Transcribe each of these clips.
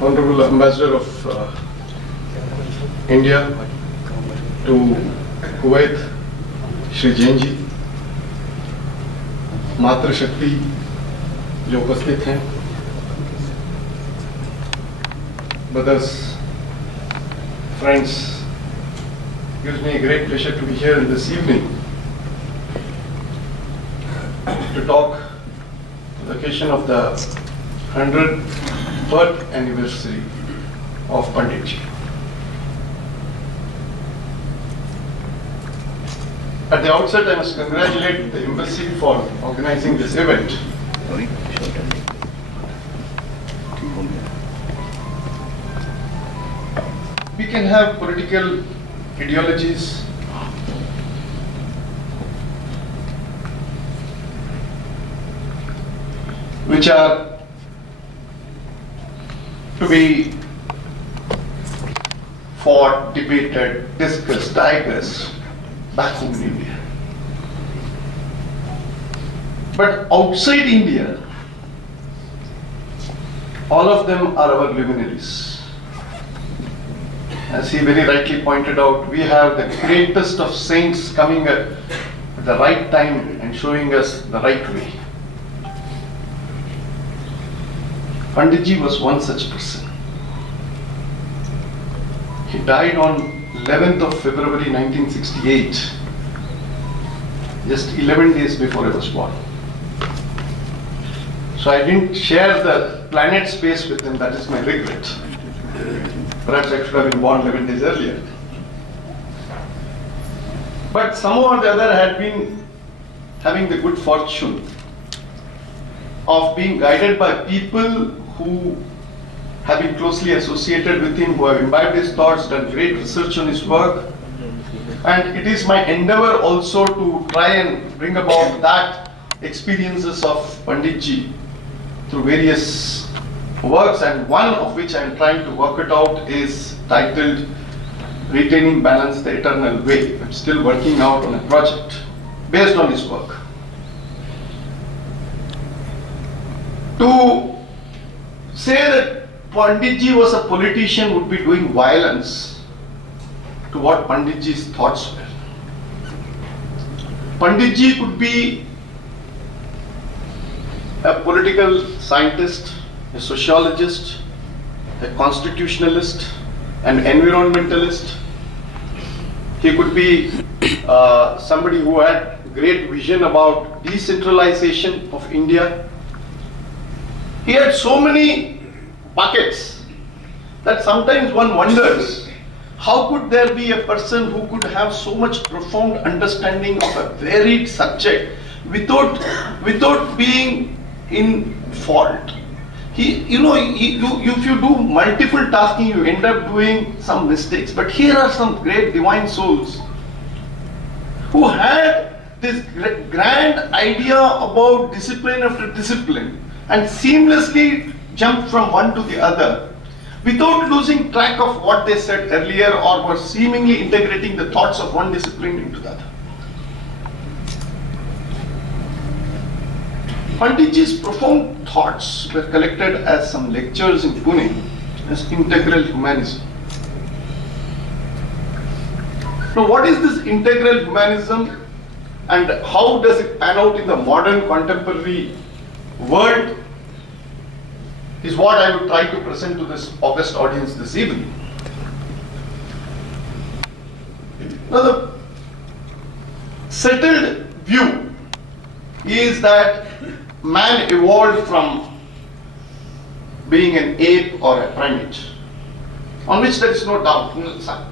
Honorable Ambassador of India to Kuwait, Shri Jain ji, मातृ शक्ति जो उपस्थित हैं, brothers, friends, it gives me a great pleasure to be here this evening to talk on the occasion of the 100th anniversary of Pandit ji. At the outset, I must congratulate the embassy for organizing this event. We can have political ideologies, which are to be fought, debated, discussed, digressed back home in India. But outside India, all of them are our luminaries. As he very rightly pointed out, we have the greatest of saints coming at the right time and showing us the right way. Pandit ji was one such person. He died on 11th of February 1968, just 11 days before I was born. So I didn't share the planet space with him, that is my regret. Perhaps I should have been born 11 days earlier. But somehow or the other I had been having the good fortune of being guided by people who have been closely associated with him, who have imbibed his thoughts, done great research on his work. And it is my endeavor also to try and bring about that experiences of Pandit ji through various works, and one of which I am trying to work it out is titled Retaining Balance the Eternal Way. I'm still working out on a project based on his work. To say that Pandit ji was a politician would be doing violence to what Pandit ji's thoughts were. Pandit ji could be a political scientist, a sociologist, a constitutionalist, an environmentalist. He could be somebody who had great vision about decentralization of India. He had so many buckets that sometimes one wonders, how could there be a person who could have so much profound understanding of a varied subject without being in fault? If you do multiple tasking, you end up doing some mistakes. But here are some great divine souls who had this grand idea about discipline after discipline and seamlessly jumped from one to the other without losing track of what they said earlier, or were seemingly integrating the thoughts of one discipline into the other. Pandit ji's profound thoughts were collected as some lectures in Pune as integral humanism. Now, what is this integral humanism and how does it pan out in the modern contemporary world is what I would try to present to this august audience this evening. Now, the settled view is that man evolved from being an ape or a primate, on which there is no doubt.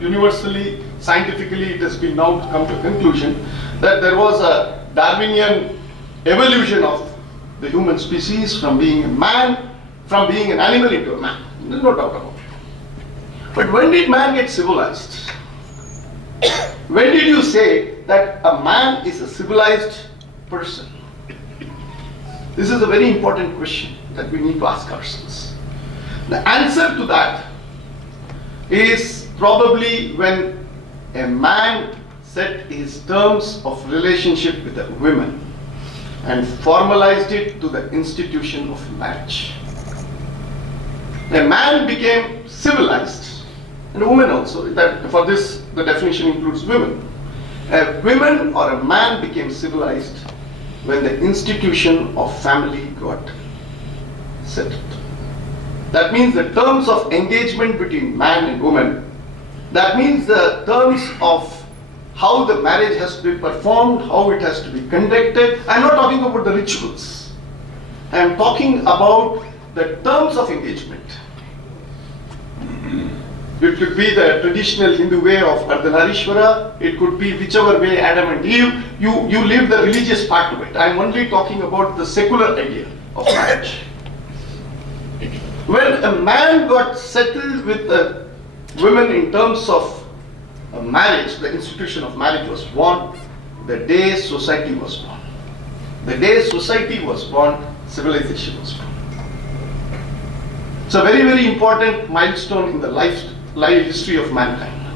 Universally, scientifically, it has been now come to a conclusion that there was a Darwinian evolution of the human species from being a man, from being an animal into a man. There is no doubt about it. But when did man get civilized? When did you say that a man is a civilized person? This is a very important question that we need to ask ourselves. The answer to that is probably when a man set his terms of relationship with a woman and formalized it to the institution of marriage. A man became civilized, and a woman also. That for this, the definition includes women. A woman or a man became civilized when the institution of family got settled. That means the terms of engagement between man and woman. That means the terms of how the marriage has to be performed, how it has to be conducted. I am not talking about the rituals. I am talking about the terms of engagement. It could be the traditional Hindu way of Ardhanarishwara. It could be whichever way Adam and Eve. You leave the religious part to it. I am only talking about the secular idea of marriage. When a man got settled with a woman in terms of a marriage, the institution of marriage was born, the day society was born. The day society was born, civilization was born. It's a very, very important milestone in the life history of mankind.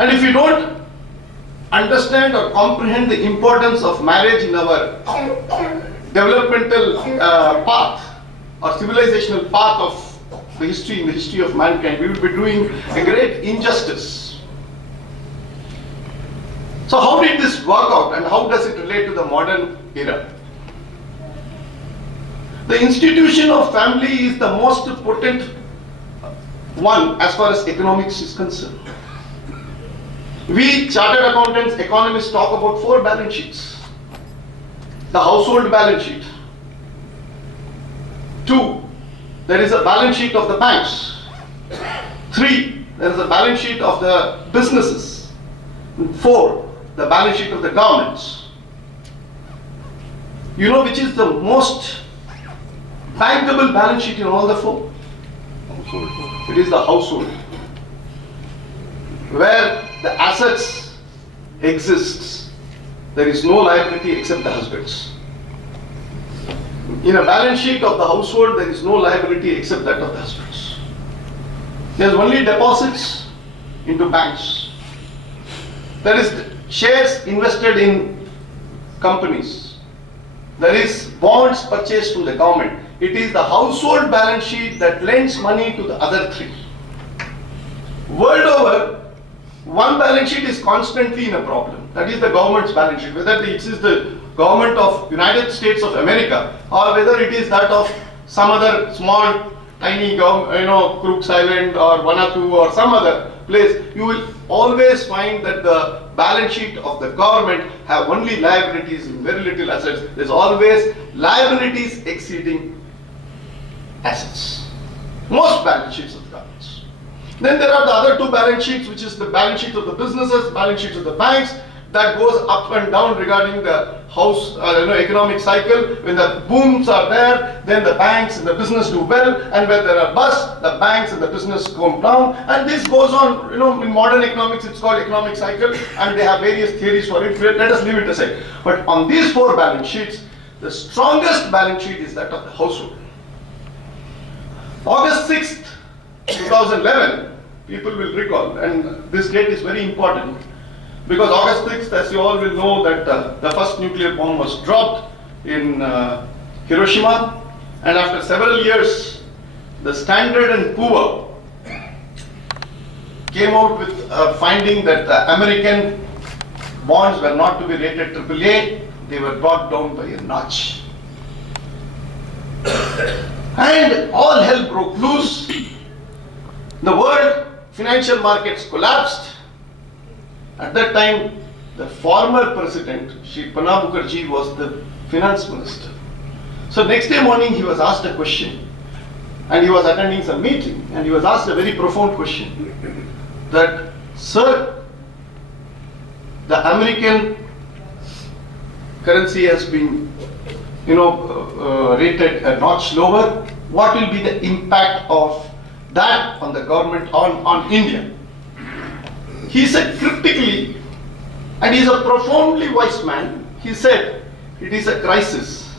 And if you don't understand or comprehend the importance of marriage in our developmental path or civilizational path of the history, in the history of mankind, we will be doing a great injustice. So how did this work out, and how does it relate to the modern era? The institution of family is the most potent one as far as economics is concerned. We chartered accountants, economists talk about 4 balance sheets. The household balance sheet. 2, there is a balance sheet of the banks. 3, there is a balance sheet of the businesses. 4, the balance sheet of the governments. You know which is the most bankable balance sheet in all the 4? It is the household, where the assets exists. There is no liability except the husband's. In a balance sheet of the household, there is no liability except that of the husband's. There is only deposits into banks. There is shares invested in companies. There is bonds purchased from the government. It is the household balance sheet that lends money to the other 3. World over, one balance sheet is constantly in a problem. That is the government's balance sheet. Whether it is the government of United States of America or whether it is that of some other small, tiny, Crooks Island or Vanuatu or some other place, you will always find that the balance sheet of the government have only liabilities and very little assets. There is always liabilities exceeding assets. Most balance sheets of governments. Then there are the other 2 balance sheets, which is the balance sheet of the businesses, balance sheet of the banks, that goes up and down regarding the house, economic cycle. When the booms are there, then the banks and the business do well, and when there are busts, the banks and the business come down, and this goes on. In modern economics, it's called economic cycle, and they have various theories for it. Let us leave it aside. But on these 4 balance sheets, the strongest balance sheet is that of the household. August 6th, 2011, people will recall, and this date is very important, because August 6th, as you all will know, that the first nuclear bomb was dropped in Hiroshima, and after several years, the Standard & Poor came out with a finding that the American bonds were not to be rated AAA, they were brought down by a notch. And all hell broke loose. The world financial markets collapsed. At that time, the former president, Shri Pranab Mukherjee, was the finance minister. So next day morning, he was asked a question, and he was attending some meeting, and he was asked a very profound question, that, sir, the American currency has been rated a notch lower. What will be the impact of that on the government, on India? He said cryptically, and he is a profoundly wise man, he said, it is a crisis,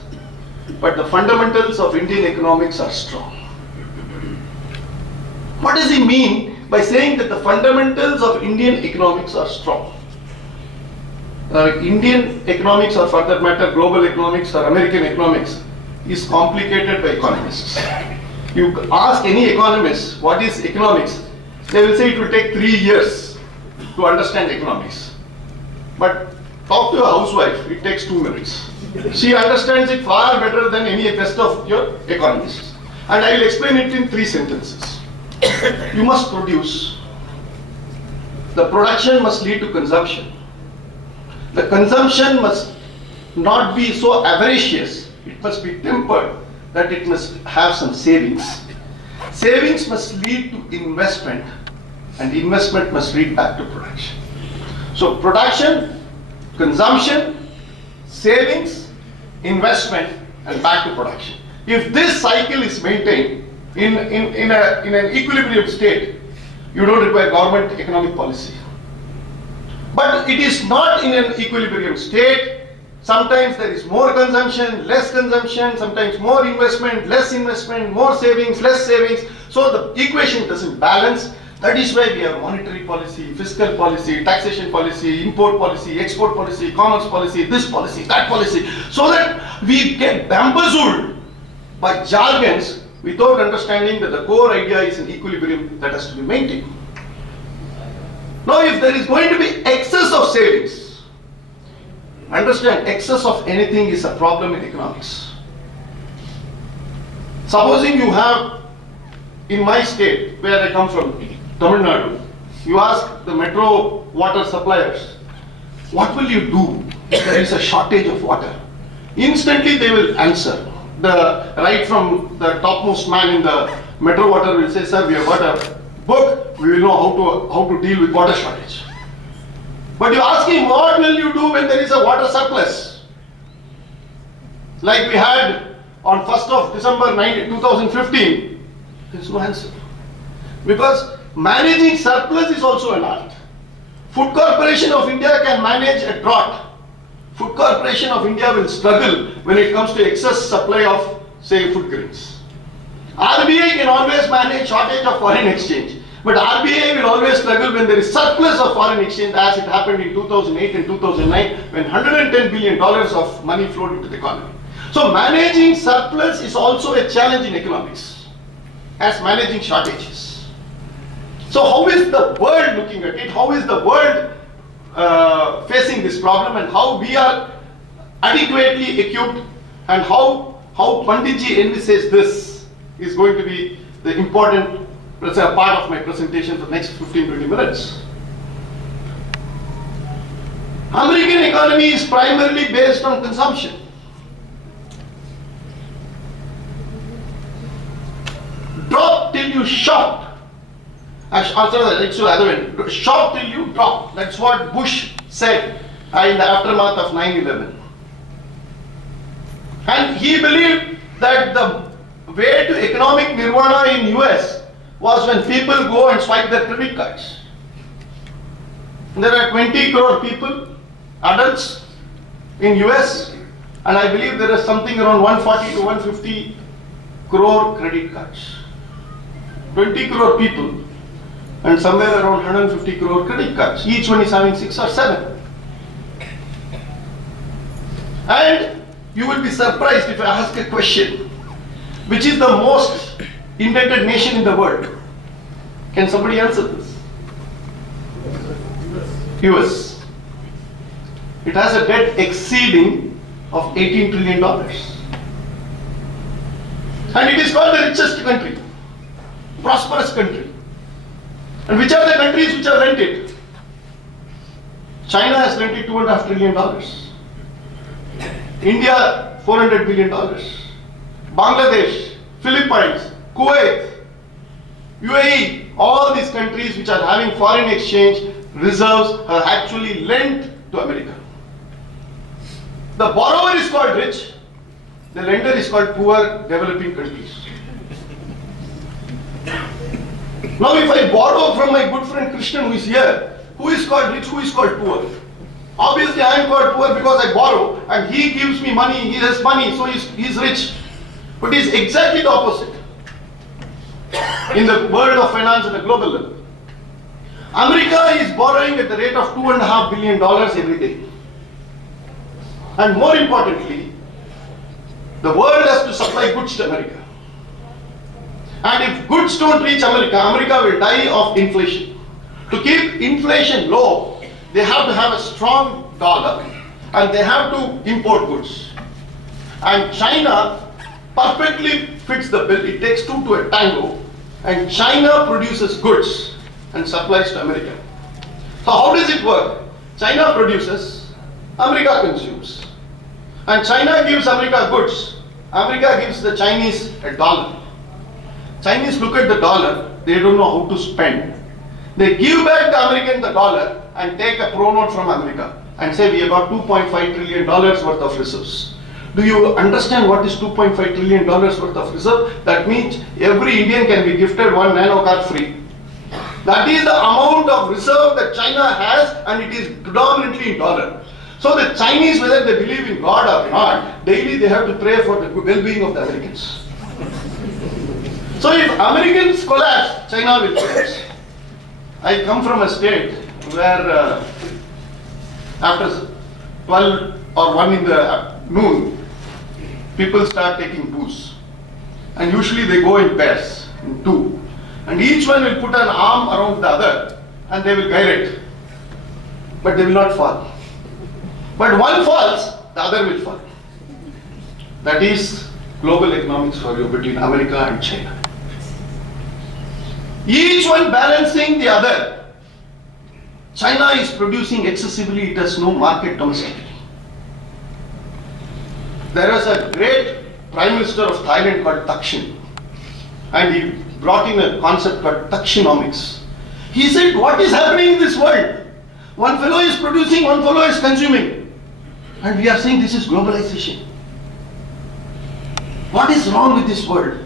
but the fundamentals of Indian economics are strong. What does he mean by saying that the fundamentals of Indian economics are strong? Indian economics, or for that matter global economics or American economics, is complicated by economists. You ask any economist what is economics, they will say it will take 3 years to understand economics. But talk to a housewife, it takes 2 minutes. She understands it far better than any rest of your economists. And I will explain it in 3 sentences. You must produce. The production must lead to consumption. The consumption must not be so avaricious. It must be tempered, that it must have some savings. Savings must lead to investment, and investment must lead back to production. So production, consumption, savings, investment, and back to production. If this cycle is maintained in an equilibrium state, you don't require government economic policy. But it is not in an equilibrium state. Sometimes there is more consumption, less consumption, sometimes more investment, less investment, more savings, less savings. So the equation doesn't balance. That is why we have monetary policy, fiscal policy, taxation policy, import policy, export policy, commerce policy, this policy, that policy, so that we get bamboozled by jargons without understanding that the core idea is an equilibrium that has to be maintained. Now, if there is going to be excess of savings, understand, excess of anything is a problem in economics. Supposing you have, in my state, where I come from, Tamil Nadu, you ask the metro water suppliers, what will you do if there is a shortage of water? Instantly they will answer. Right from the topmost man in the metro water will say, sir, we have got a book, we will know how to deal with water shortage. But you ask him, what will you do when there is a water surplus? Like we had on 1st of December 2015, there is no answer. Because managing surplus is also an art. Food Corporation of India can manage a drought. Food Corporation of India will struggle when it comes to excess supply of, say, food grains. RBI can always manage shortage of foreign exchange. But RBI will always struggle when there is surplus of foreign exchange, as it happened in 2008 and 2009, when $110 billion of money flowed into the economy. So managing surplus is also a challenge in economics, as managing shortages. So how is the world looking at it? How is the world facing this problem, and how we are adequately equipped, and how Panditji envisages this is going to be the important part of my presentation for the next 15-20 minutes. American economy is primarily based on consumption. Drop till you shop. Shop till you drop. That's what Bush said in the aftermath of 9/11. And he believed that the way to economic nirvana in US was when people go and swipe their credit cards. There are 20 crore people, adults in US, and I believe there is something around 140 to 150 crore credit cards. 20 crore people and somewhere around 150 crore credit cards. Each one is having 6 or 7. And you will be surprised if I ask a question. Which is the most indebted nation in the world? Can somebody answer this? US. It has a debt exceeding of $18 trillion. And it is called the richest country, prosperous country. And which are the countries which are rented? China has rented $2.5 trillion. India, $400 billion. Bangladesh, Philippines, Kuwait, UAE, all these countries which are having foreign exchange reserves have actually lent to America. The borrower is called rich, the lender is called poor developing countries. Now if I borrow from my good friend Krishnan who is here, who is called rich, who is called poor? Obviously I am called poor because I borrow and he gives me money, he has money, so he is rich. But it is exactly the opposite in the world of finance at a global level. America is borrowing at the rate of $2.5 billion every day. And more importantly, the world has to supply goods to America. goods don't reach America, America will die of inflation. To keep inflation low, they have to have a strong dollar and they have to import goods. And China perfectly fits the bill. It takes two to a tango, and China produces goods and supplies to America. So how does it work? China produces, America consumes. And China gives America goods. America gives the Chinese a dollar. Chinese look at the dollar, they don't know how to spend. They give back the American the dollar and take a pro note from America and say we have got $2.5 trillion worth of reserves. Do you understand what is $2.5 trillion worth of reserve? That means every Indian can be gifted one nano car free. That is the amount of reserve that China has, and it is predominantly in dollar. So the Chinese, whether they believe in God or not, daily they have to pray for the well-being of the Americans. So if Americans collapse, China will collapse. I come from a state where after 12 or 1 in the noon, people start taking booze. And usually they go in pairs, in two. And each one will put an arm around the other and they will gyrate. But they will not fall. But one falls, the other will fall. That is global economics for you between America and China. Each one balancing the other. China is producing excessively, it has no market domestically. There was a great Prime Minister of Thailand called Thaksin, and he brought in a concept called Taxinomics. He said, what is happening in this world? One fellow is producing, one fellow is consuming. And we are saying this is globalization. What is wrong with this world?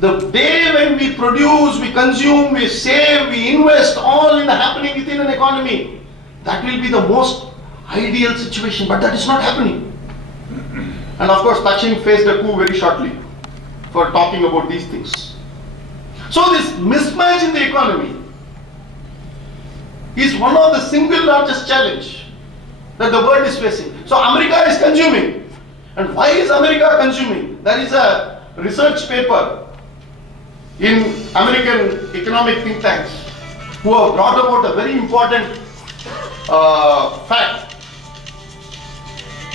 The day when we produce, we consume, we save, we invest, all in the happening within an economy, that will be the most ideal situation, but that is not happening. And of course, Thaksin faced a coup very shortly for talking about these things. So this mismatch in the economy is one of the single largest challenge that the world is facing. So America is consuming. And why is America consuming? There is a research paper in American economic think tanks who have brought about a very important fact.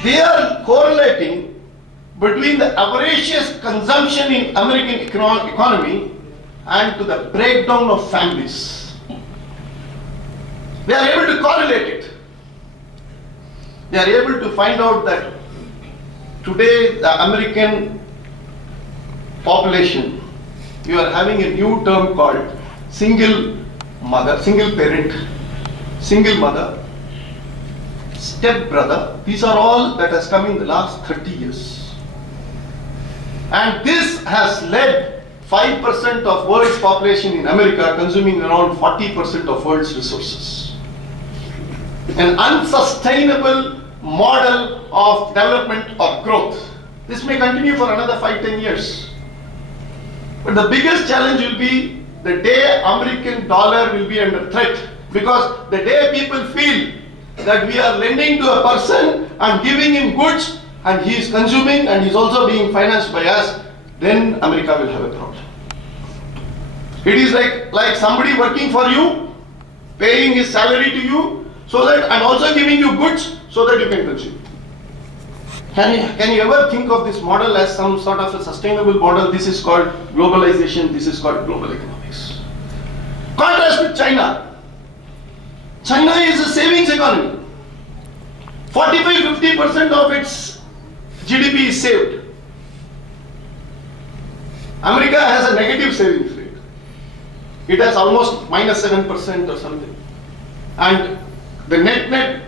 They are correlating between the avaricious consumption in American economy and to the breakdown of families. They are able to correlate it. They are able to find out that today the American population, you are having a new term called single mother, single parent, single mother, step brother. These are all that has come in the last 30 years. And this has led 5% of world's population in America consuming around 40% of world's resources. An unsustainable model of development or growth. This may continue for another 5-10 years. But the biggest challenge will be the day American dollar will be under threat, because the day people feel that we are lending to a person and giving him goods and he is consuming and he is also being financed by us, then America will have a problem. It is like somebody working for you, paying his salary to you, so that and also giving you goods so that you can consume. Can you ever think of this model as some sort of a sustainable model? This is called globalization, this is called global economics. Contrast with China. China is a savings economy. 45-50% of its GDP is saved. America has a negative savings rate. It has almost -7% or something. And the net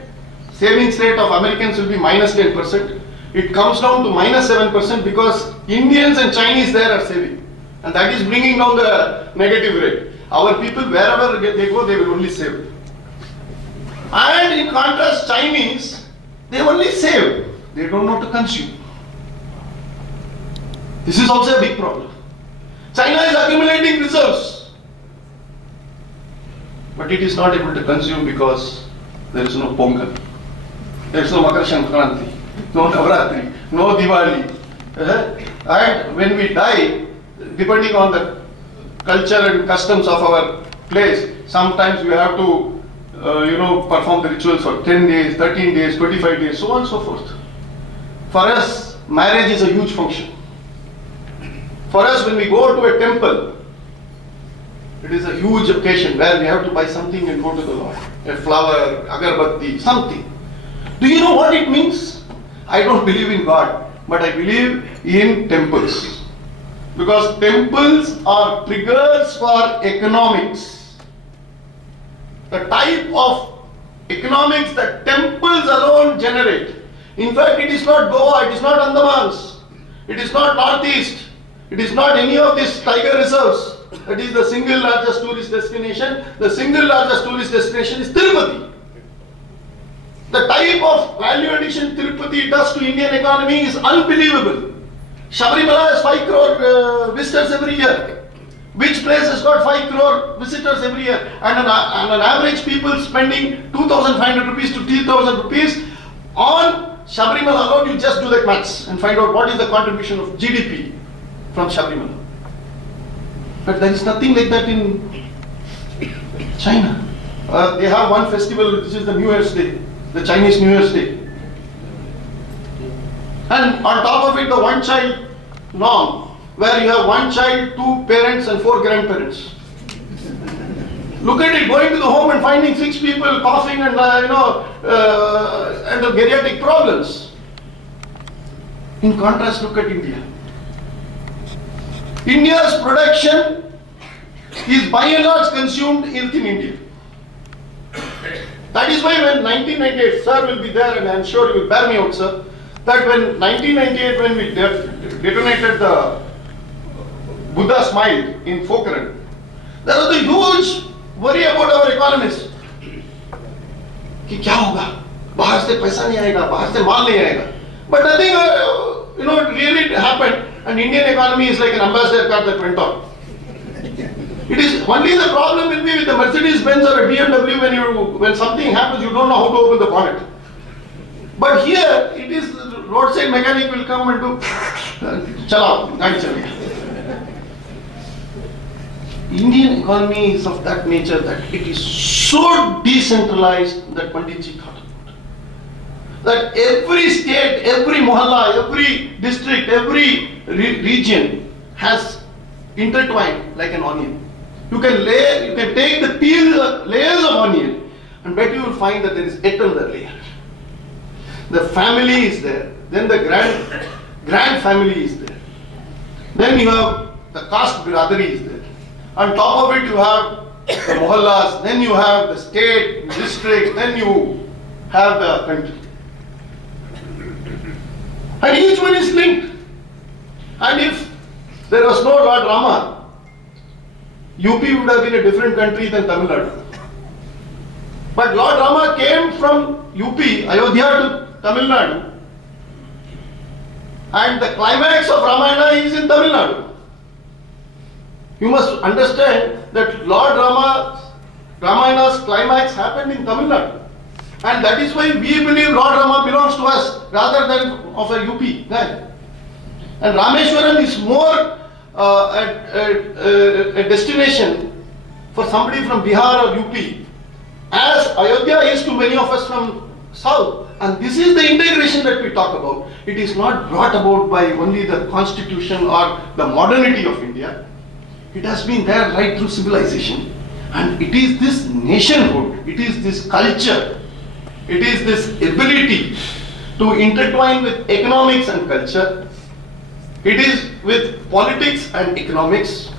savings rate of Americans will be -10%. It comes down to -7% because Indians and Chinese there are saving. And that is bringing down the negative rate. Our people, wherever they go, they will only save. And in contrast, Chinese, they only save. They don't know to consume. This is also a big problem. China is accumulating reserves, but it is not able to consume because there is no Pongal, there is no Makar Sankranti, no Navratri, no Diwali. And when we die, depending on the culture and customs of our place, sometimes we have to perform the rituals for 10 days, 13 days, 25 days, so on and so forth. For us, marriage is a huge function. For us, when we go to a temple, it is a huge occasion where we have to buy something and go to the Lord. A flower, agarbatti, something. Do you know what it means? I don't believe in God, but I believe in temples. Because temples are triggers for economics. The type of economics that temples alone generate. In fact, it is not Goa, it is not Andamans, it is not Northeast, it is not any of these tiger reserves. That is the single largest tourist destination. The single largest tourist destination is Tirupati. The type of value addition Tirupati does to Indian economy is unbelievable. Sabrimala has 5 crore visitors every year. Which place has got 5 crore visitors every year? And an average people spending 2,500 rupees to 3,000 rupees on Sabrimala alone. You just do that maths and find out what is the contribution of GDP from Sabrimala. But there is nothing like that in China. They have one festival, which is the New Year's Day, the Chinese New Year's Day. And on top of it, the one child norm, where you have one child, 2 parents and 4 grandparents. Look at it, going to the home and finding 6 people coughing and and geriatric problems. In contrast, look at India. India's production is by and large consumed in India. That is why when 1998, sir will be there and I am sure you will bear me out, sir, that when 1998 when we detonated the Buddha Smile in Pokhran, there was a huge worry about our economists. कि क्या होगा? बाहर से पैसा नहीं आएगा, बाहर से माल नहीं आएगा. But nothing, it really happened. And Indian economy is like an ambassador car that went on. It is only the problem will be with the Mercedes Benz or a BMW when something happens you don't know how to open the bonnet. But here it is the roadside mechanic will come and do chalao, gaadi chal gaya. Indian economy is of that nature that it is so decentralized that Panditji thought about. That every state, every mohalla, every district, every region has intertwined like an onion. You can take the layers of onion and bet you will find that there is yet another layer. The family is there, then the grand family is there. Then you have the caste biradari is there. On top of it you have the mohallas, then you have the state, district, then you have the country. And each one is linked. And if there was no Lord Rama, UP would have been a different country than Tamil Nadu. But Lord Rama came from UP, Ayodhya to Tamil Nadu. And the climax of Ramayana is in Tamil Nadu. You must understand that Lord Ramayana's climax happened in Tamil Nadu. And that is why we believe Lord Rama belongs to us rather than of a UP guy. And Rameshwaram is more a destination for somebody from Bihar or UP, as Ayodhya is to many of us from South. And this is the integration that we talk about. It is not brought about by only the constitution or the modernity of India. It has been there right through civilization. And it is this nationhood, it is this culture, it is this ability to intertwine with economics and culture. It is with politics and economics.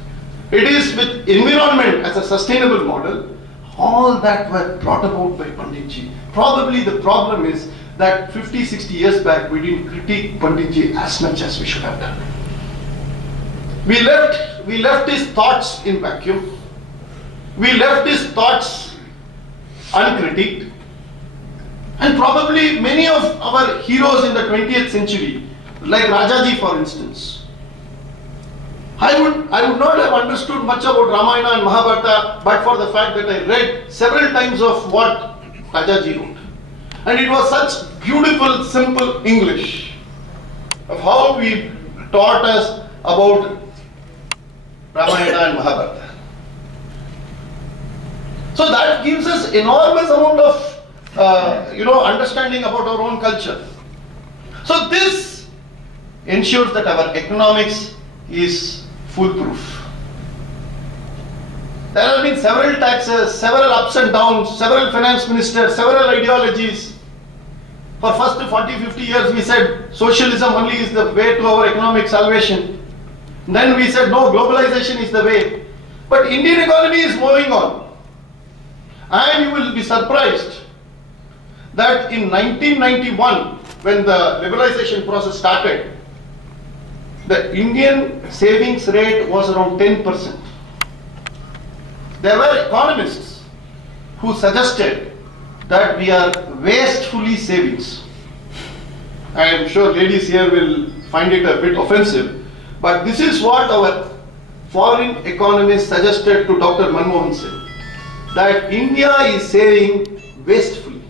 It is with environment as a sustainable model. All that were brought about by Panditji. Probably the problem is that 50, 60 years back we didn't critique Panditji as much as we should have done. We left his thoughts in vacuum. We left his thoughts uncritiqued. And probably many of our heroes in the 20th century, like Rajaji for instance, I would not have understood much about Ramayana and Mahabharata but for the fact that I read several times of what Rajaji wrote. And it was such beautiful, simple English of how he taught us about Ramayana and Mahabharata. So that gives us enormous amount of understanding about our own culture. So this ensures that our economics is foolproof. There have been several taxes, several ups and downs, several finance ministers, several ideologies. For first 40, 50 years we said socialism only is the way to our economic salvation. Then we said no, globalization is the way. But Indian economy is moving on. And you will be surprised that in 1991, when the liberalization process started, the Indian savings rate was around 10%. There were economists who suggested that we are wastefully savings. I am sure ladies here will find it a bit offensive, but this is what our foreign economists suggested to Dr. Manmohan Singh, that India is saving wastefully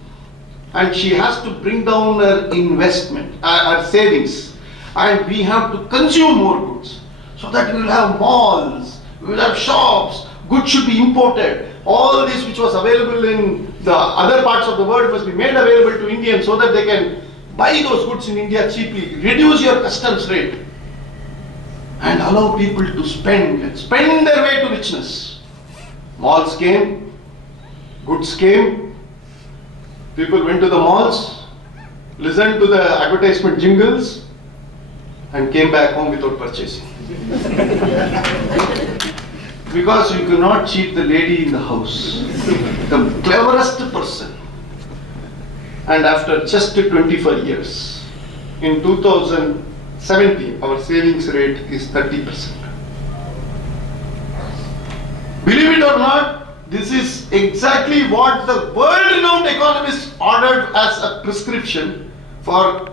and she has to bring down her investment, her savings, and we have to consume more goods so that we will have malls, we will have shops, goods should be imported. All this which was available in the other parts of the world must be made available to Indians so that they can buy those goods in India cheaply. Reduce your customs rate and allow people to spend their way to richness. Malls came, goods came, people went to the malls, listened to the advertisement jingles and came back home without purchasing. Because you cannot cheat the lady in the house, the cleverest person. And after just 24 years, in 2017, our savings rate is 30%. Believe it or not, this is exactly what the world-renowned economists ordered as a prescription for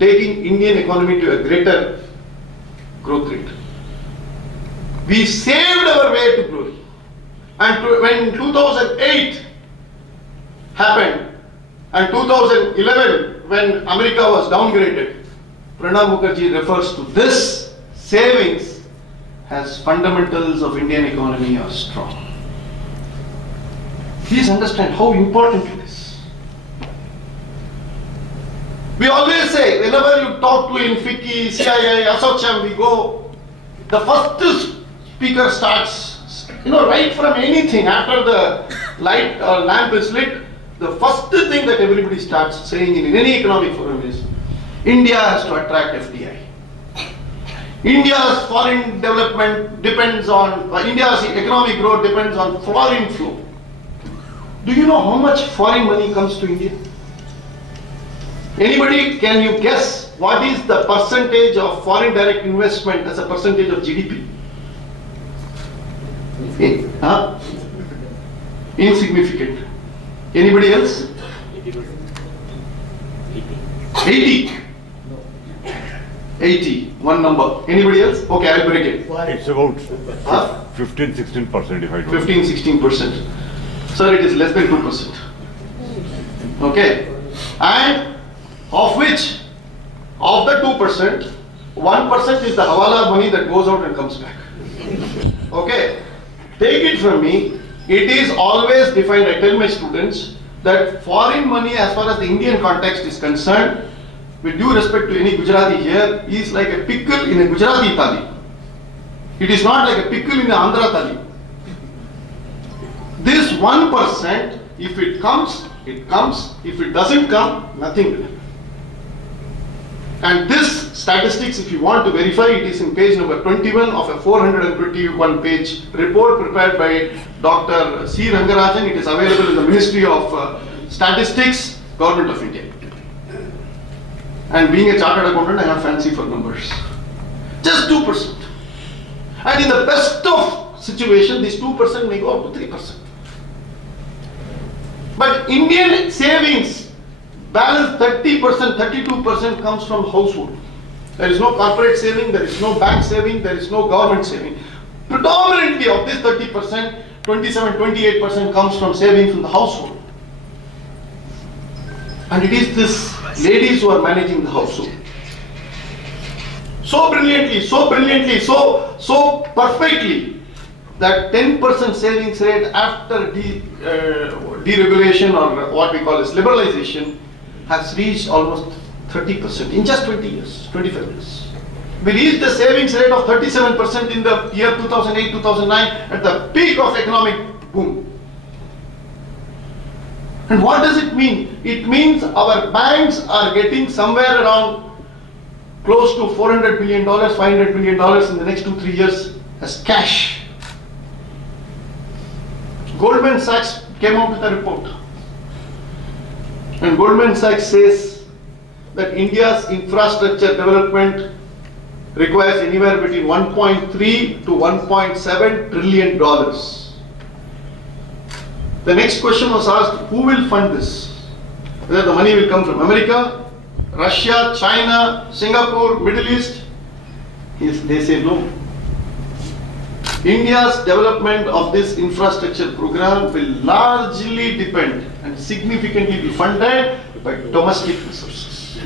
taking Indian economy to a greater growth rate. We saved our way to glory. And when 2008 happened, and 2011 when America was downgraded, Pranab Mukherjee refers to this savings as fundamentals of Indian economy are strong. Please understand how important it is. We always say, whenever you talk to in FICCI, CIA, ASSOCHAM, we go, the first speaker starts, right from anything, after the light or lamp is lit, the first thing that everybody starts saying in any economic forum is, India has to attract FDI. India's foreign development depends on, India's economic growth depends on foreign flow. Do you know how much foreign money comes to India? Anybody, can you guess what is the percentage of foreign direct investment as a percentage of GDP? Insignificant. Anybody else? 80. 80. One number. Anybody else? Okay, I'll break it. It's about 15-16% if I don't. 15-16%. Sir, it is less than 2%. Okay. And of which, of the 2%, 1% is the hawala money that goes out and comes back. Okay. Take it from me, it is always defined, I tell my students, that foreign money as far as the Indian context is concerned, with due respect to any Gujarati here, is like a pickle in a Gujarati thali. It is not like a pickle in an Andhra thali. This 1%, if it comes, it comes. If it doesn't come, nothing will happen. And this statistics, if you want to verify, it is in page number 21 of a 421 page report prepared by Dr. C. Rangarajan. It is available in the Ministry of Statistics, Government of India. And being a chartered accountant, I have fancy for numbers. Just 2%. And in the best of situation, this 2% may go up to 3%. But Indian savings balance 30%, 32% comes from household. There is no corporate saving, there is no bank saving, there is no government saving. Predominantly of this 30%, 27, 28% comes from saving from the household. And it is this ladies who are managing the household. so brilliantly, so perfectly that 10% savings rate after deregulation or what we call as liberalization has reached almost 30% in just 20 years, 25 years. We reached a savings rate of 37% in the year 2008-2009 at the peak of economic boom. And what does it mean? It means our banks are getting somewhere around close to $400 billion, $500 billion in the next 2-3 years as cash. Goldman Sachs came out with a report. And Goldman Sachs says that India's infrastructure development requires anywhere between 1.3 to 1.7 trillion dollars. The next question was asked, who will fund this? Whether the money will come from America, Russia, China, Singapore, Middle East? They say no. India's development of this infrastructure program will largely depend and significantly be funded by domestic resources.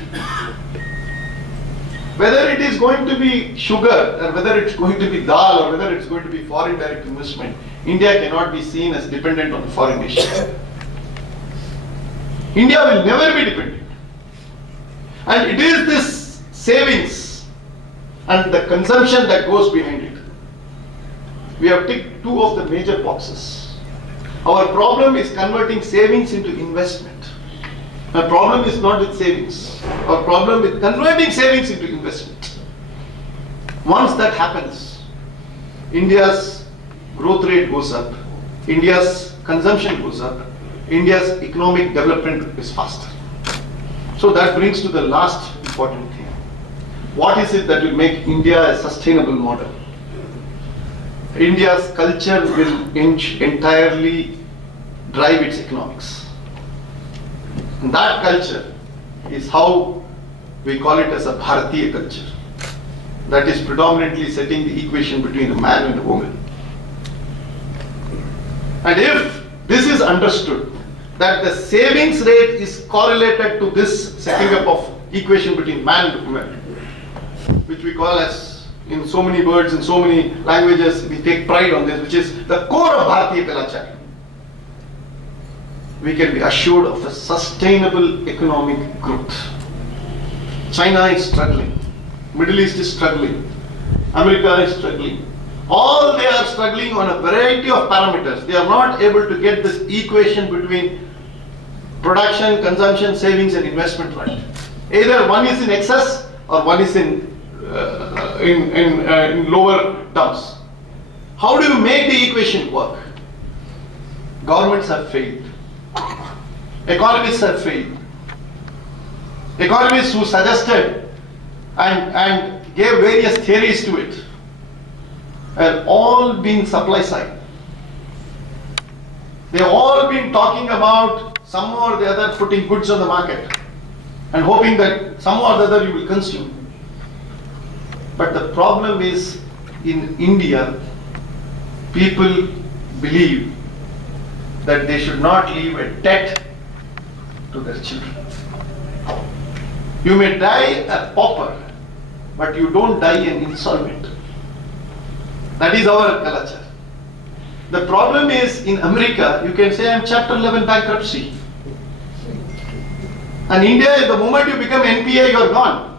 Whether it is going to be sugar, or whether it's going to be dal, or whether it's going to be foreign direct investment, India cannot be seen as dependent on a foreign nation. India will never be dependent. And it is this savings and the consumption that goes behind it. We have ticked 2 of the major boxes. Our problem is converting savings into investment. Our problem is not with savings. Our problem is converting savings into investment. Once that happens, India's growth rate goes up, India's consumption goes up, India's economic development is faster. So that brings to the last important thing. What is it that will make India a sustainable model? India's culture will entirely drive its economics. And that culture is how we call it as a Bharatiya culture. That is predominantly setting the equation between a man and a woman. And if this is understood, that the savings rate is correlated to this setting up of equation between man and woman, which we call as, in so many words, in so many languages, we take pride on this, which is the core of Bharatiya Pelachari. We can be assured of a sustainable economic growth. China is struggling, Middle East is struggling, America is struggling. All they are struggling on a variety of parameters. They are not able to get this equation between production, consumption, savings and investment right. Either one is in excess or one is in lower terms. How do you make the equation work? Governments have failed. Economists have failed. Economists who suggested and gave various theories to it have all been supply side. They have all been talking about some or the other putting goods on the market and hoping that some or the other you will consume. But the problem is, in India, people believe that they should not leave a debt to their children. You may die a pauper, but you don't die an insolvent. That is our culture. The problem is, in America, you can say I am Chapter 11 bankruptcy. And India, the moment you become NPA, you are gone.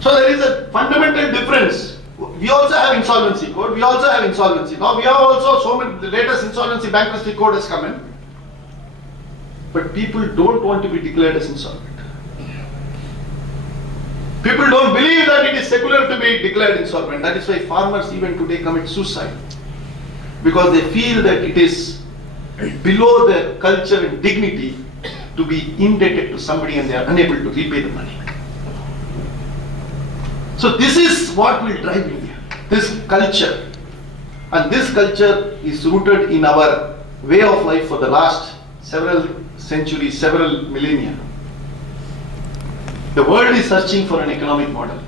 So there is a fundamental difference. We also have insolvency code. We also have insolvency law. We have also so many. The latest insolvency bankruptcy code has come in. But people don't want to be declared as insolvent. People don't believe that it is secular to be declared insolvent. That is why farmers even today commit suicide. Because they feel that it is below their culture and dignity to be indebted to somebody and they are unable to repay the money. So this is what will drive India, this culture. And this culture is rooted in our way of life for the last several centuries, several millennia. The world is searching for an economic model.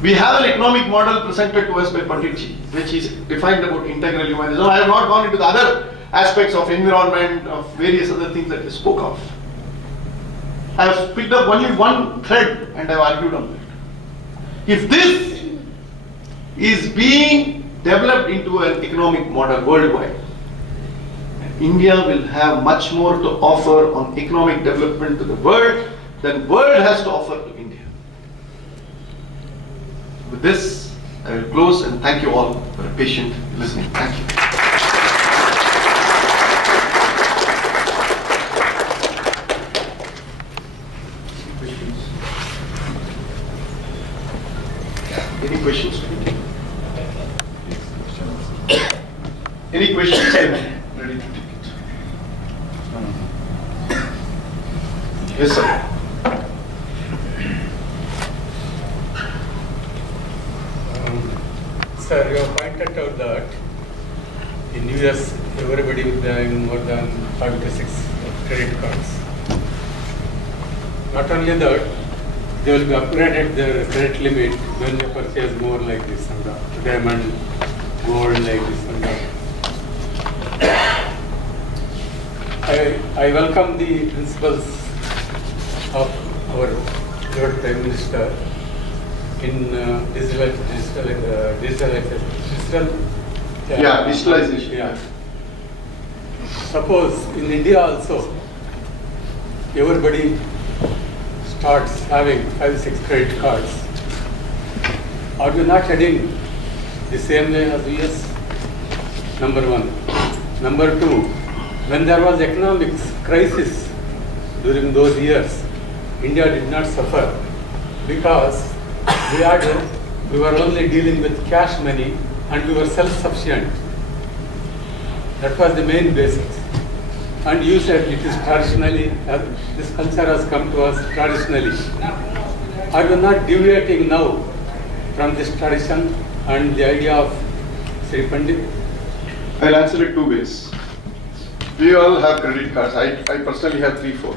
We have an economic model presented to us by Pandit, which is defined about integral humanism. I have not gone into the other aspects of environment, of various other things that we spoke of. I have picked up only one thread and I have argued on that. If this is being developed into an economic model worldwide, India will have much more to offer on economic development to the world than world has to offer to India. With this, I will close and thank you all for a patient listening. Thank you. Any questions? Any questions? I'm ready to take it. Yes, sir. Sir, you have pointed out that in US everybody will be having more than 5 to 6 credit cards. Not only that, they will be upgraded their credit limit when they purchase more like this and that, diamond, gold like this and that. I welcome the principles of our Lord Prime Minister in digitalization. Yeah. Suppose in India also, everybody starts having 5, 6 credit cards. Are we not heading the same way as US? Number one. Number two, when there was economic crisis during those years, India did not suffer because we were only dealing with cash money and we were self-sufficient. That was the main basis. And you said it is traditionally, this culture has come to us traditionally. Are we not deviating now from this tradition and the idea of Sri Pandit? I'll answer it two ways. We all have credit cards. I personally have 3, 4.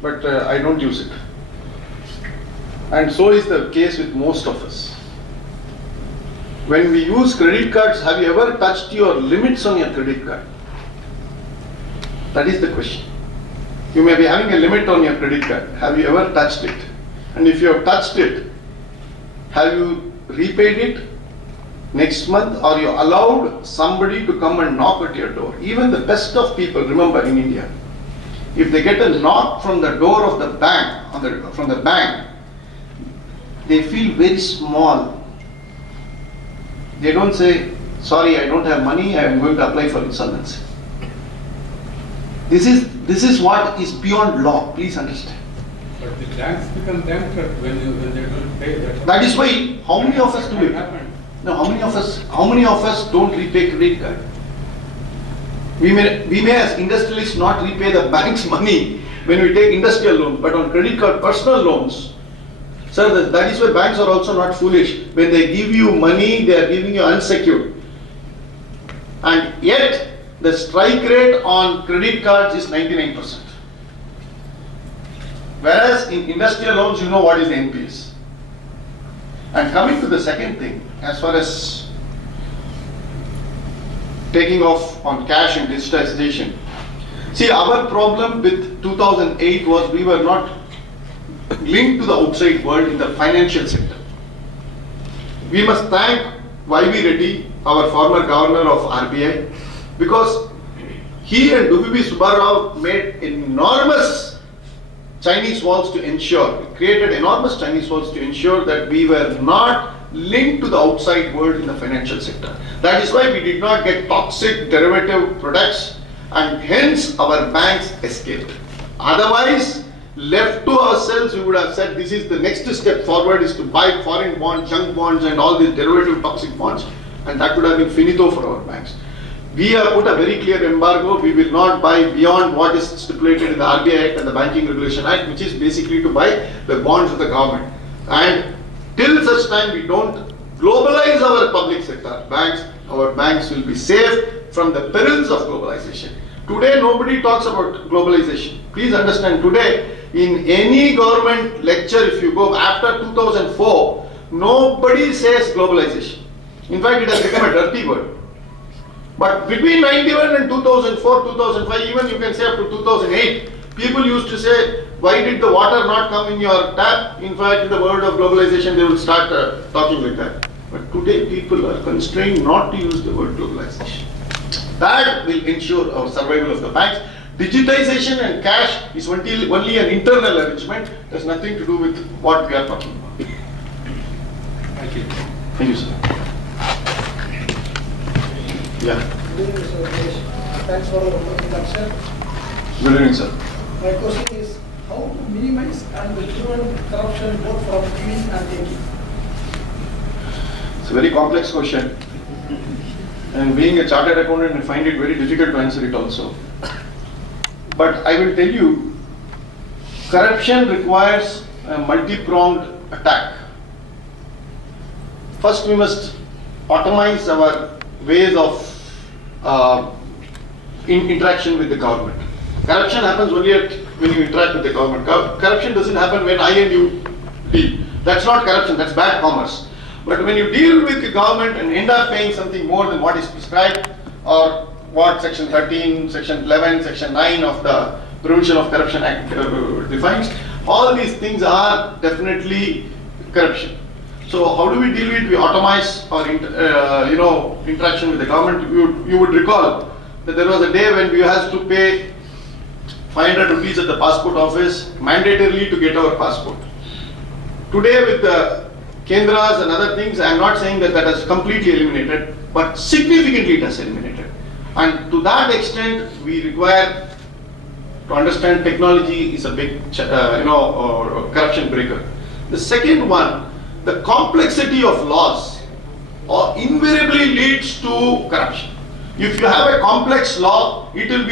But I don't use it. And so is the case with most of us. When we use credit cards, have you ever touched your limits on your credit card? That is the question. You may be having a limit on your credit card. Have you ever touched it? And if you have touched it, have you repaid it next month, or you allowed somebody to come and knock at your door? Even the best of people, remember in India, if they get a knock from the door of the bank, from the bank, they feel very small. They don't say, sorry, I don't have money, I am going to apply for insolvency. This is what is beyond law, please understand. But the banks become bankrupt when they don't pay that. That is why, how many of us do it? No, how many of us don't repay credit card? We may as industrialists not repay the bank's money when we take industrial loans, but on credit card, personal loans, sir, that is why banks are also not foolish. When they give you money, they are giving you unsecured. And yet, the strike rate on credit cards is 99%. Whereas in industrial loans, you know what is the NPS. And coming to the second thing, as far as taking off on cash and digitization. See, our problem with 2008 was we were not linked to the outside world in the financial sector. We must thank Y.V. Reddy, our former governor of RBI, because he and Dubbi Subbarao made enormous Chinese walls to ensure, created enormous Chinese walls to ensure that we were not linked to the outside world in the financial sector. That is why we did not get toxic derivative products, and hence our banks escaped. Otherwise, left to ourselves, we would have said this is the next step forward is to buy foreign bonds, junk bonds and all these derivative toxic bonds, and that would have been finito for our banks. We have put a very clear embargo. We will not buy beyond what is stipulated in the RBI Act and the Banking Regulation Act, which is basically to buy the bonds of the government. And till such time we don't globalize our public sector banks, our banks will be safe from the perils of globalization. Today nobody talks about globalization. Please understand, today in any government lecture, if you go after 2004, nobody says globalization. In fact, it has become a dirty word. But between 91 and 2004, 2005, even you can say up to 2008, people used to say why did the water not come in your tap? In fact, in the world of globalization, they will start talking like that. But today, people are constrained not to use the word globalization. That will ensure our survival of the banks. Digitization and cash is only an internal arrangement. There's nothing to do with what we are talking about. Thank you. Thank you, sir. Yeah. Good evening, Mr. Venkatesh. Thanks for the introduction. Good evening, sir. My question is how to minimize and prevent corruption both from giving and taking? It's a very complex question. And being a chartered accountant, I find it very difficult to answer it also. But I will tell you, corruption requires a multi-pronged attack. First, we must automize our ways of interaction with the government. Corruption happens only when you interact with the government. Corruption doesn't happen when I and you deal. That's not corruption, that's bad commerce. But when you deal with the government and end up paying something more than what is prescribed, or what Section 13, Section 11, Section 9 of the Prevention of Corruption Act defines, all these things are definitely corruption. So how do we deal with it? We automize our interaction with the government. You would recall that there was a day when we had to pay 500 rupees at the passport office mandatorily to get our passport. Today with the Kendras and other things, I am not saying that that has completely eliminated, but significantly it has eliminated. And to that extent, we require to understand technology is a big corruption breaker. The second one, the complexity of laws invariably leads to corruption. If you have a complex law, it will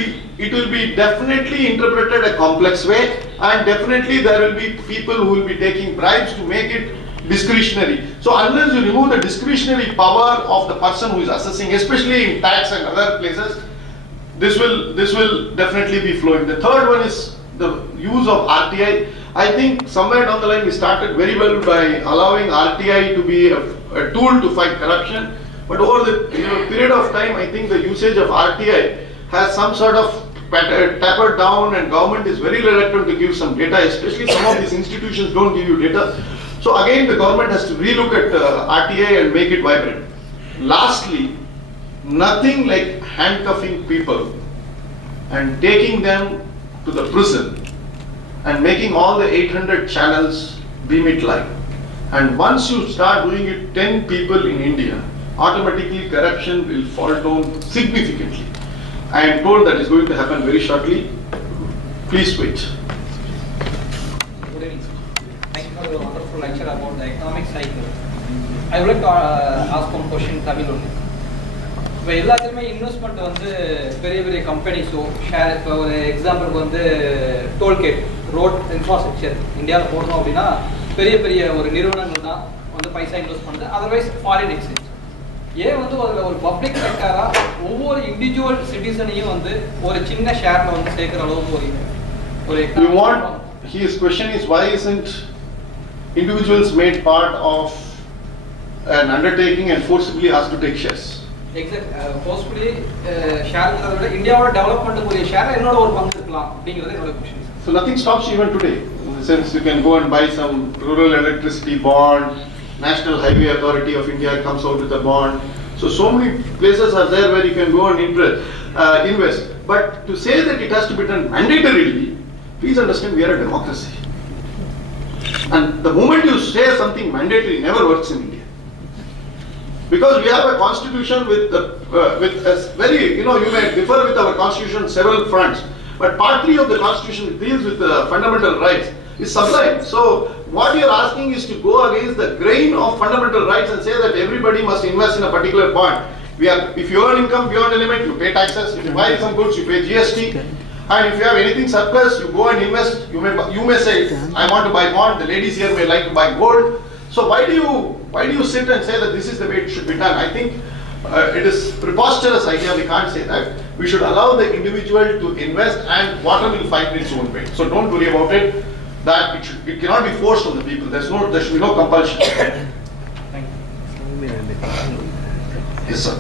be definitely interpreted a complex way, and definitely there will be people who will be taking bribes to make it discretionary. So unless you remove the discretionary power of the person who is assessing, especially in tax and other places, this will definitely be flowing. The third one is the use of RTI. I think somewhere down the line we started very well by allowing RTI to be a tool to fight corruption. But over the period of time, I think the usage of RTI has some sort of tapered down, and government is very reluctant to give some data, especially some of these institutions don't give you data. So again, the government has to relook at RTI and make it vibrant. Lastly, nothing like handcuffing people and taking them to the prison and making all the 800 channels beam it live. And once you start doing it, 10 people in India, automatically corruption will fall down significantly. I am told that is going to happen very shortly. Please wait. Good evening. Thank you for the wonderful lecture about the economic cycle. I would like to ask one question, Tamil only. இப்போ எல்லாத்துக்குமே investment வந்து பெரிய பெரிய கம்பெனிஸோ share, இப்போ ஒரு எக்ஸாம்பிளுக்கு வந்து tollgate road infrastructure இந்தியாவில் போடணும் அப்படின்னா பெரிய பெரிய ஒரு நிறுவனங்கள் தான் வந்து பைசா இன்வெஸ்ட் பண்ணுது, அதர்வைஸ் ஃபாரின் எக்ஸ்சேஞ்ச். ஏன் வந்து ஒரு பப்ளிக் செக்டாராக ஒவ்வொரு இண்டிவிஜுவல் சிட்டிசனையும் வந்து ஒரு சின்ன ஷேரில் வந்து சேர்க்குற அளவுக்கு his question is, why isn't individuals made part of an undertaking and forcibly asked to take shares? Forcefully ஷேருங்கிறத விட இந்தியாவோட டெவலப்மெண்ட்டுக்குரிய ஷேரை என்னோட ஒரு பங்கு இருக்கலாம் அப்படிங்கிறது என்னோட question. So nothing stops you even today. In the sense, you can go and buy some rural electricity bond. National Highway Authority of India comes out with a bond. So many places are there where you can go and invest. But to say that it has to be done mandatorily, please understand we are a democracy. And the moment you say something mandatory, it never works in India. Because we have a constitution with a very, you may differ with our constitution on several fronts. But part 3 of the constitution deals with the fundamental rights is sublime. So what you are asking is to go against the grain of fundamental rights and say that everybody must invest in a particular bond. If you earn income beyond a limit, you pay taxes. If you buy some goods, you pay GST. And if you have anything surplus, you go and invest. You may say, I want to buy bond. The ladies here may like to buy gold. So why do you sit and say that this is the way it should be done? I think it is preposterous idea. We can't say that. We should allow the individual to invest, and water will find its own way. So don't worry about it. That it cannot be forced on the people. There should be no compulsion. Thank you. Yes, sir.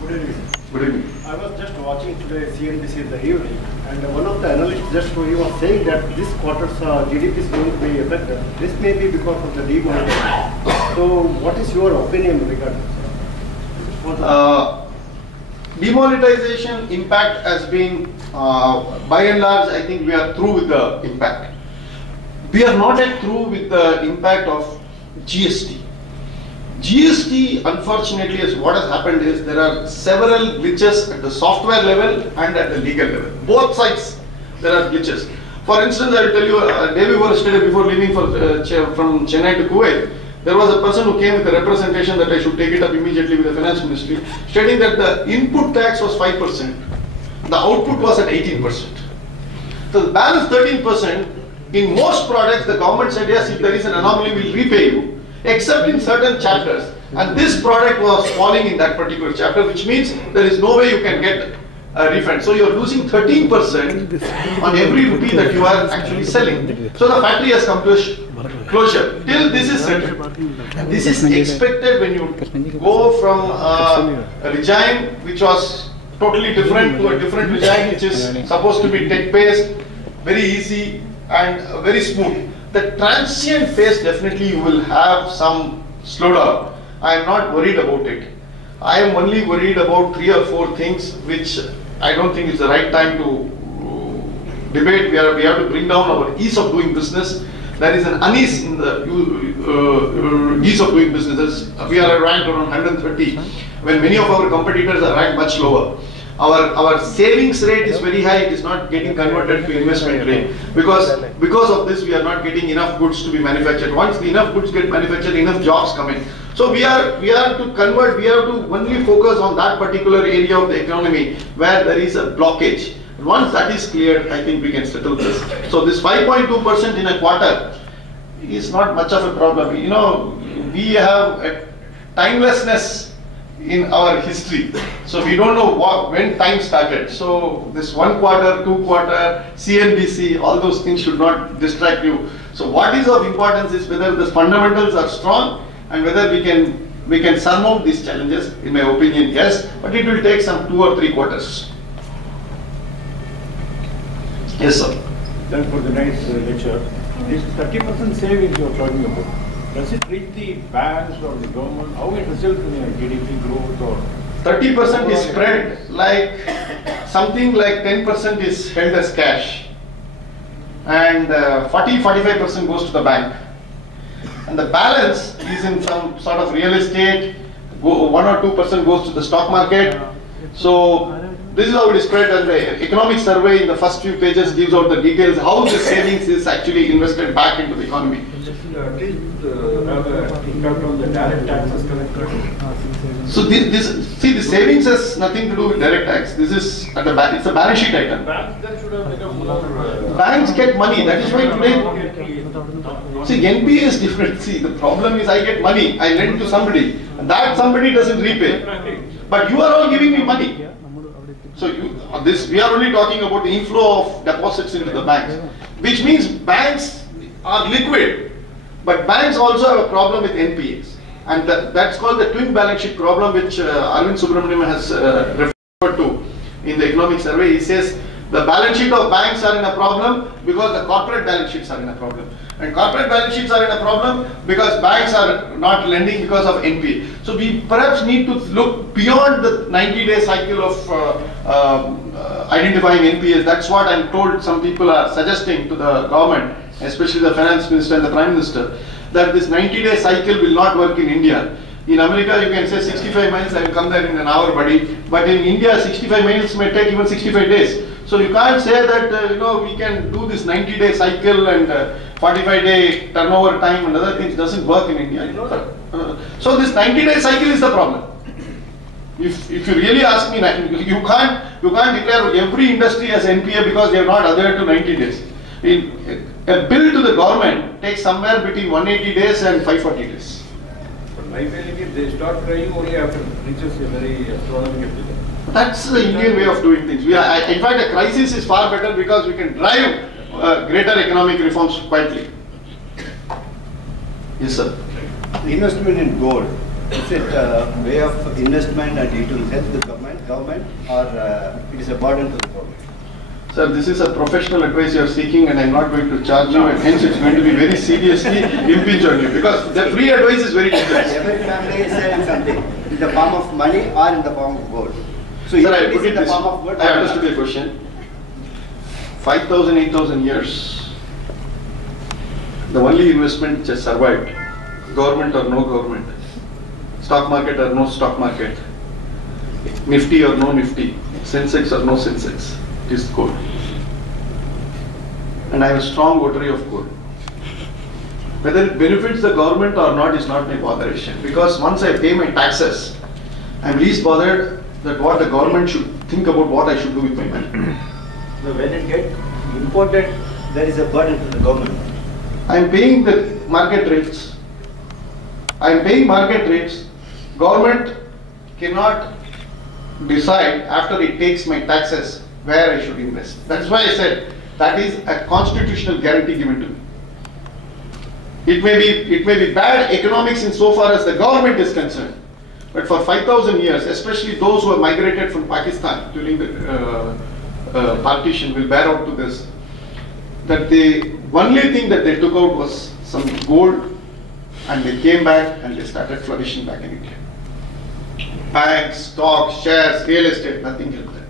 Good evening. Good evening. I was just watching today CNBC in the evening. And one of the analysts just he was saying that this quarter's GDP is going to be affected. This may be because of the demonetization. So, what is your opinion regarding this? Demonetization impact has been, by and large, I think we are through with the impact. We are not yet through with the impact of GST. GST, unfortunately, is what has happened is there are several glitches at the software level and at the legal level. Both sides, there are glitches. For instance, I will tell you, day before yesterday, before leaving from Chennai to Kuwait, there was a person who came with a representation that I should take it up immediately with the finance ministry, stating that the input tax was 5%, the output was at 18%. So the balance 13%, in most products, the government said, yes, if there is an anomaly, we will repay you. Except in certain chapters, and this product was falling in that particular chapter, which means there is no way you can get a refund. So you are losing 13% on every rupee that you are actually selling. So the factory has come to a closure. Till this is settled. This is expected when you go from a regime which was totally different to a different regime which is supposed to be tech-based, very easy and very smooth. The transient phase, definitely you will have some slowdown. I am not worried about it. I am only worried about 3 or 4 things which I don't think is the right time to debate. We have to bring down our ease of doing business. There is an unease in the ease of doing businesses. We are ranked around 130 when many of our competitors are ranked much lower. Our savings rate is very high, it is not getting converted to investment rate because of this we are not getting enough goods to be manufactured. Once enough goods get manufactured, enough jobs come in. So we are to convert, we have to only focus on that particular area of the economy where there is a blockage. Once that is cleared, I think we can settle this. So this 5.2% in a quarter is not much of a problem. You know, we have a timelessness in our history. So we don't know when time started. So this 1 quarter, 2 quarter, CNBC, all those things should not distract you. So what is of importance is whether the fundamentals are strong and whether we can surmount these challenges. In my opinion, yes, but it will take some 2 or 3 quarters. Yes, sir. Then for the next lecture, this 30% savings you are talking about, does it reach the banks or the government? How it results in a GDP growth or? 30% is spread, like something like 10% is held as cash and 40-45% goes to the bank. And the balance is in some sort of real estate, 1 or 2% goes to the stock market. So this is how it is spread, and the economic survey in the first few pages gives out the details how the savings is actually invested back into the economy. Have an impact on the direct taxes collected? So the savings has nothing to do with direct tax. This is at the back, it's a balance sheet item. Banks then should have become more. Banks get money, that is why today. See, NPA is different. See, the problem is I get money, I lend to somebody, and that somebody doesn't repay. But you are all giving me money. So we are only talking about the inflow of deposits into the banks, which means banks are liquid. But banks also have a problem with NPAs, and that's called the twin balance sheet problem, which Arvind Subramanian has referred to in the economic survey. He says the balance sheet of banks are in a problem because the corporate balance sheets are in a problem, and corporate balance sheets are in a problem because banks are not lending because of NPA. So we perhaps need to look beyond the 90-day cycle of identifying NPAs. That's what I'm told some people are suggesting to the government, especially the finance minister and the prime minister, that this 90-day cycle will not work in India. In America, you can say 65 miles, I will come there in an hour, buddy. But in India, 65 miles may take even 65 days. So you can't say that, we can do this 90-day cycle and 45-day turnover time and other things. Doesn't work in India. So this 90-day cycle is the problem. If you really ask me, you can't declare every industry as NPA because they are not adhered to 90 days. A bill to the government takes somewhere between 180 days and 540 days. But my feeling is they start crying only after it reaches a very astronomical figure. That's the Indian way of doing things. In fact, a crisis is far better because we can drive greater economic reforms quietly. Yes, sir. Investment in gold, is it a way of investment and it will help the government or it is a burden to the government? Sir, this is a professional advice you are seeking and I am not going to charge you, and hence it's going to be very seriously impinge on you, because the free advice is very dangerous. Every family is selling something in the form of money or in the form of gold. So Sir, if I it is put in it the this form of gold, I understood your question. 5,000, 8,000 years, the only investment which has survived, government or no government, stock market or no stock market, Nifty or no Nifty, Sensex or no Sensex, it is gold. And I am a strong votary of gold. Whether it benefits the government or not is not my botheration, because once I pay my taxes, I am least bothered that what the government should think about what I should do with my money. so when it gets imported, there is a burden to the government. I am paying the market rates. I am paying market rates. Government cannot decide after it takes my taxes where I should invest. That's why I said that is a constitutional guarantee given to me. It may be bad economics in so far as the government is concerned, but for 5,000 years, especially those who have migrated from Pakistan during the partition will bear out to this, that the only thing that they took out was some gold, and they came back and they started flourishing back in India. Banks, stocks, shares, real estate, nothing helped them.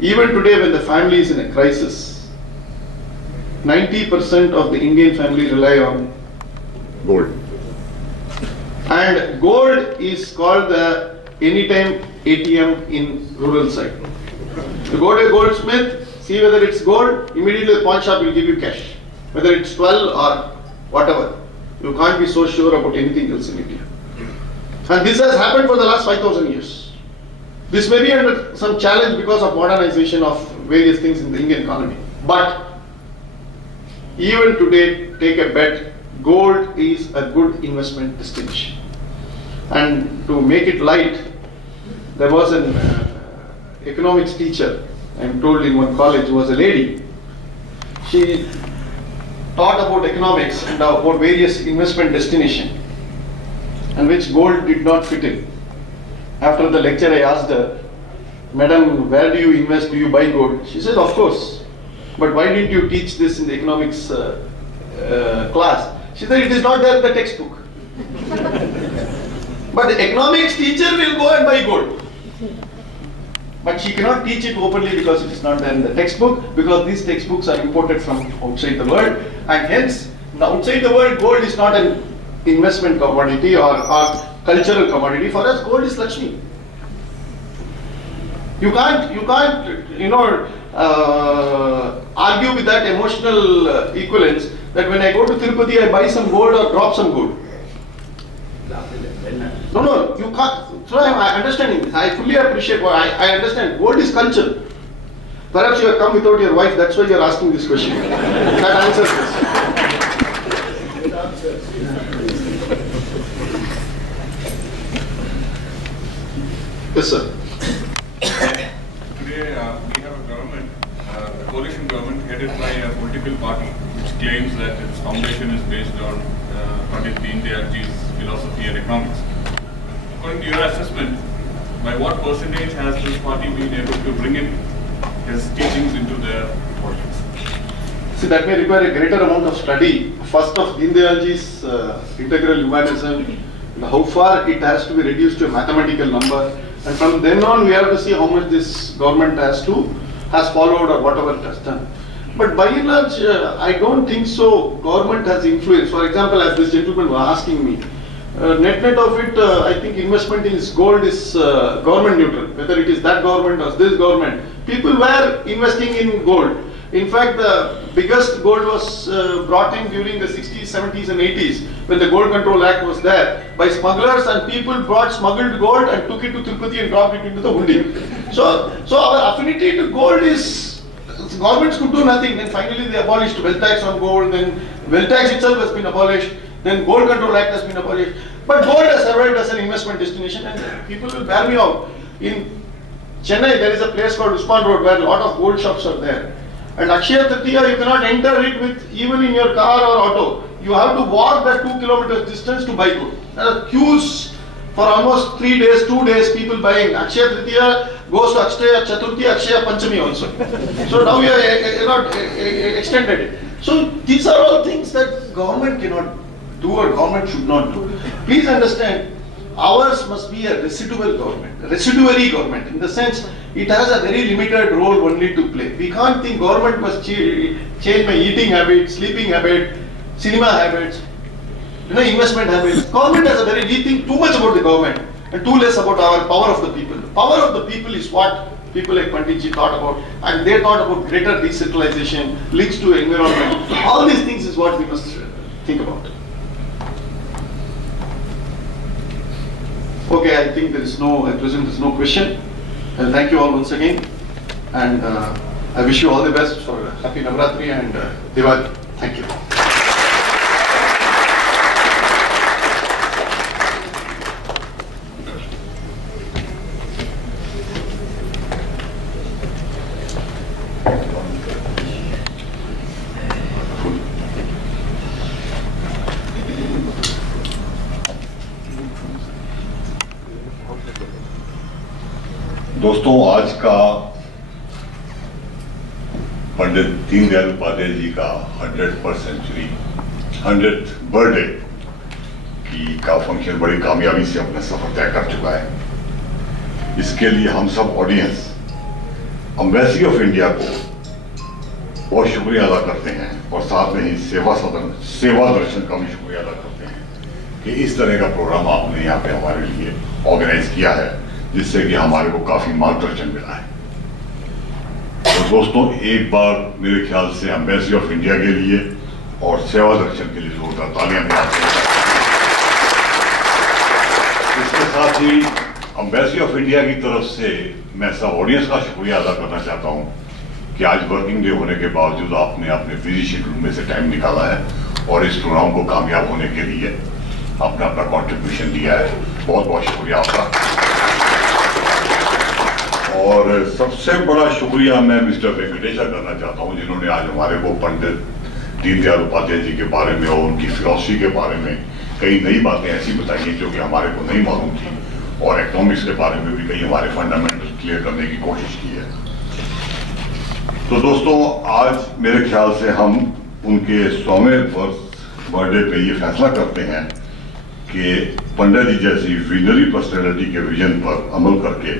Even today when the family is in a crisis, 90% of the Indian family rely on Gold. And gold is called the anytime ATM in rural side. You go to a goldsmith, see whether it's gold, immediately the pawn shop will give you cash. Whether it's 12 or whatever. You can't be so sure about anything else in India. And this has happened for the last 5,000 years. This may be under some challenge because of modernization of various things in the Indian economy. But even today, take a bet, gold is a good investment destination. And to make it light, there was an economics teacher, I'm told in one college, who was a lady. She taught about economics and about various investment destinations, and which gold did not fit in. After the lecture, I asked her, "Madam, where do you invest? Do you buy gold?" She said, "Of course. But why didn't you teach this in the economics class?" She said, "It is not there in the textbook." But the economics teacher will go and buy gold. But she cannot teach it openly because it is not there in the textbook, because these textbooks are imported from outside the world, and hence, outside the world, gold is not an investment commodity or cultural commodity. For us, gold is Lakshmi. You can't, argue with that emotional equivalence that when I go to Tirupati, I buy some gold or drop some gold. No, you can't. So I am understanding this. I fully appreciate what I understand. Gold is culture. Perhaps you have come without your wife, that's why you are asking this question. That answers this. Yes, sir. Today we have a government, a coalition government headed by a political party which claims that its foundation is based on Pandit Deen's philosophy and economics. According to your assessment, by what percentage has this party been able to bring in his teachings into their politics? See, that may require a greater amount of study. First of Dayal's integral humanism, how far it has to be reduced to a mathematical number, and from then on we have to see how much this government has followed or whatever it has done. But by and large, I don't think so. Government has influence. For example, as this gentleman was asking me, net of it, I think investment in gold is government neutral. Whether it is that government or this government, people were investing in gold. In fact, the biggest gold was brought in during the 60s, 70s and 80s when the Gold Control Act was there by smugglers, and people brought smuggled gold and took it to Tirupati and dropped it into the hundi. So our affinity to gold is, governments could do nothing. Then finally they abolished wealth tax on gold, then wealth tax itself has been abolished, then Gold Control Act has been abolished. But gold has survived as an investment destination, and people will bear me out. In Chennai there is a place called Usman Road where a lot of gold shops are there. And Akshaya Tritiya, you cannot enter it with even in your car or auto. You have to walk that 2 kilometers distance to buy gold. There are queues for almost 3 days, 2 days, people buying. Akshaya Tritiya, goes to Akshaya Chaturthi, Akshaya Panchami also. So now we are not extended it. So these are all things that government cannot do or government should not do. Please understand, ours must be a residual government, residuary government, in the sense it has a very limited role only to play. We can't think government must change my eating habits, sleeping habit, cinema habits, investment habits. Government has a very, we think too much about the government and too less about our power of the people. The power of the people is what people like Pandit thought about, and they thought about greater decentralization, links to environment. All these things is what we must think about. Okay, I think there is no, at present there is no question. And thank you all once again. And I wish you all the best for Happy Navratri and Diwali. Thank you. दोस्तों, आज का पंडित दीनदयाल उपाध्याय जी का 100th century 100th birthday का function बड़ी कामयाबी से अपना सफर तय कर चुका है। इसके लिए हम सब ऑडियंस एम्बेसी ऑफ इंडिया को बहुत शुक्रिया अदा करते हैं और साथ में ही सेवा दर्शन का भी शुक्रिया अदा करते हैं कि इस तरह का प्रोग्राम आपने यहाँ पे हमारे लिए ऑर्गेनाइज किया है, जिससे कि हमारे को काफी मार्गदर्शन मिला है। तो दोस्तों, एक बार मेरे ख्याल से एम्बेसी ऑफ इंडिया के लिए और सेवा दर्शन के लिए जोरदार तालियां बजाते हैं। इसके साथ ही एम्बेसी ऑफ इंडिया की तरफ से मैं सब ऑडियंस का शुक्रिया अदा करना चाहता हूं कि आज वर्किंग डे होने के बावजूद आपने अपने बिजी शेड्यूल में से टाइम निकाला है और इस प्रोग्राम को कामयाब होने के लिए आपने अपना कॉन्ट्रीब्यूशन दिया है। बहुत बहुत शुक्रिया आपका। और सबसे बड़ा शुक्रिया मैं मिस्टर वेंकटेश करना चाहता हूं, जिन्होंने आज हमारे को पंडित दीनदयाल उपाध्याय जी के बारे में और उनकी फिलॉसफी के बारे में कई नई बातें ऐसी बताई हैं जो कि हमारे को नहीं मालूम थी, और इकोनॉमिक्स के बारे में भी कई हमारे फंडामेंटल क्लियर करने की कोशिश की है। तो दोस्तों, आज मेरे ख्याल से हम उनके 100वें बर्थडे पे ये फैसला करते हैं कि पंडित जी जैसी विजनरी पर्सनैलिटी के विजन पर अमल करके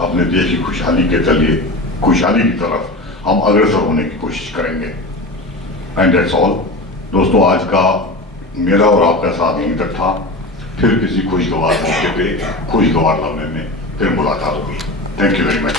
अपने देश की खुशहाली की तरफ हम अग्रसर होने की कोशिश करेंगे। And that's all. दोस्तों, आज का मेरा और आपका साथ यहीं तक था। फिर किसी खुशगवार मौके पे खुशगवार लम्हे में फिर मुलाकात होगी। Thank you very much.